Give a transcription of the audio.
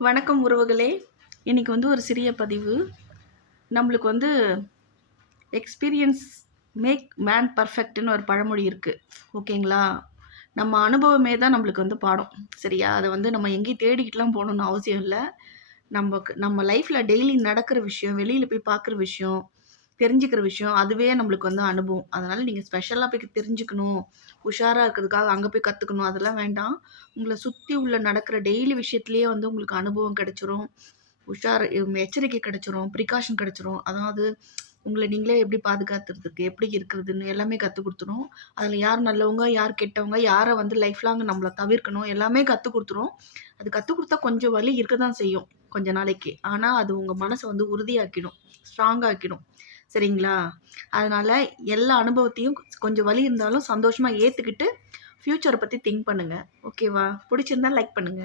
வணக்கம் உறவுகளே! இன்னைக்கு ஒரு சிறிய பதிவு. நம்மளுக்கு எக்ஸ்பீரியன்ஸ் மேக் மேன் பெர்ஃபெக்ட்ன்னு ஒரு பழமொழி இருக்கு. ஓகேங்களா? நம்ம அனுபவமே தான் நம்மளுக்கு பாடம். சரியா? அத நம்ம எங்கேயும் தேடிக்கிட்டுலாம் போணும்னு அவசியம் இல்ல. நம்ம லைஃப்ல டெய்லி நடக்கிற விஷயம், வெளியில போய் பார்க்குற விஷயம், தெரிஞ்சுக்கிற விஷயம், அதுவே நம்மளுக்கு அனுபவம். அதனால நீங்க ஸ்பெஷலா போய் தெரிஞ்சுக்கணும், உஷாரா இருக்கிறதுக்காக அங்க போய் கத்துக்கணும், அதெல்லாம் வேண்டாம். உங்கள சுத்தி உள்ள நடக்கிற டெய்லி விஷயத்திலேயே உங்களுக்கு அனுபவம் கிடைச்சிரும். எச்சரிக்கை கிடைச்சிரும், ப்ரிகாஷன் கிடைச்சிரும். அதாவது உங்கள நீங்களே எப்படி பாதுகாத்துறதுக்கு, எப்படி இருக்கிறதுன்னு எல்லாமே கத்துக் குடுத்துரும். அதுல யார் நல்லவங்க, யார் கெட்டவங்க, யார லைஃப் லாங் நம்மள தவிர்க்கணும், எல்லாமே கத்துக் குடுத்துரும். அது கத்துக் குடுத்தா கொஞ்சம் வலி இருக்க தான் செய்யும், கொஞ்ச நாளைக்கு. ஆனா, அது உங்க மனச உறுதியாக்கிடும், ஸ்ட்ராங் ஆக்கிடும். சரிங்களா? அதனால எல்லா அனுபவத்தையும் கொஞ்சம் வலி இருந்தாலும் சந்தோஷமா ஏத்துக்கிட்டு, ஃப்யூச்சர பத்தி திங்க் பண்ணுங்க. ஓகேவா? புடிச்சிருந்தா லைக் பண்ணுங்க.